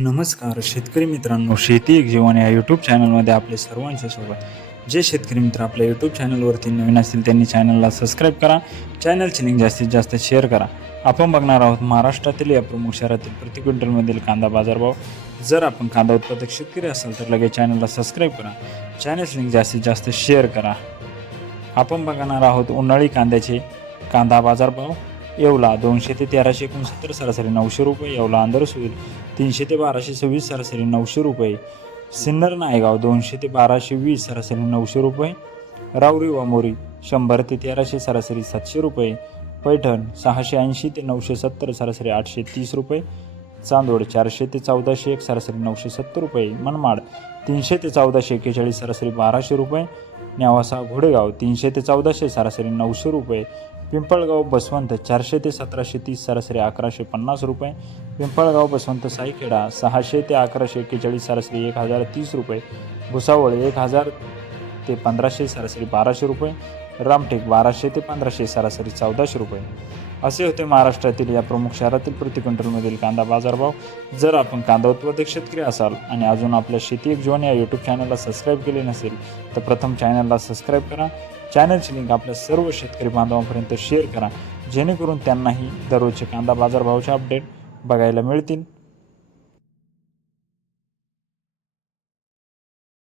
नमस्कार शेतकरी मित्रांनो शेती एक जीवन या यूट्यूब चॅनलमध्ये आपले सर्वांचे स्वागत. जे शेतकरी मित्र आपल्या यूट्यूब चॅनलवरती नवीन असतील त्यांनी चॅनलला सबस्क्राईब करा. चॅनलची लिंक जास्तीत जास्त शेअर करा. आपण बघणार आहोत महाराष्ट्रातील या प्रमुख शहरातील प्रति क्विंटलमधील कांदा बाजारभाव जर आपण कांदा उत्पादक शेतकरी असाल तर लगेच चॅनलला सबस्क्राईब करा. चॅनलची लिंक जास्तीत जास्त शेअर करा. आपण बघणार आहोत उन्हाळी कांद्याचे कांदा बाजारभाव येवला दोनशे ते तेराशे एकोणसत्तर सरासरी नऊशे रुपये. येवला अंदर होईल तीनशे ते बाराशे सव्वीस सरासरी नऊशे रुपये. सिन्नर नायगाव दोनशे ते बाराशे वीस सरासरी नऊशे रुपये. रावरी वामोरी शंभर ते तेराशे सरासरी सातशे रुपये. पैठण सहाशे ऐंशी ते नऊशे सत्तर सरासरी आठशे तीस रुपये. चांदोड चारशे ते चौदाशे एक सरासरी नऊशे सत्तर रुपये. मनमाड तीनशे ते चौदाशे एक्केचाळीस सरासरी बाराशे रुपये. नेवासा घोडेगाव तीनशे ते चौदाशे सरासरी नऊशे रुपये. पिंपळगाव बसवंत चारशे ते सतराशे तीस सरासरी अकराशे पन्नास रुपये. पिंपळगाव बसवंत साईखेडा सहाशे ते अकराशे एक्केचाळीस सरासरी एक हजार तीस रुपये. भुसावळ एक हजार ते पंधराशे सरासरी बाराशे रुपये. रामटेक बाराशे ते पंधराशे सरासरी चौदाशे रुपये. असे होते महाराष्ट्रातील या प्रमुख शहरातील प्रति क्विंटलमधील कांदा बाजारभाव. जर आपण कांदा उत्पादक शेतकरी असाल आणि अजून आपल्या शेती एक जीवन या यूट्यूब चॅनलला सबस्क्राईब केले नसेल तर प्रथम चॅनलला सबस्क्राईब करा. चॅनलची लिंक आपल्या सर्व शेतकरी बांधवांपर्यंत शेअर करा. जेणेकरून त्यांनाही दररोजचे कांदा बाजारभावाचे अपडेट बघायला मिळतील.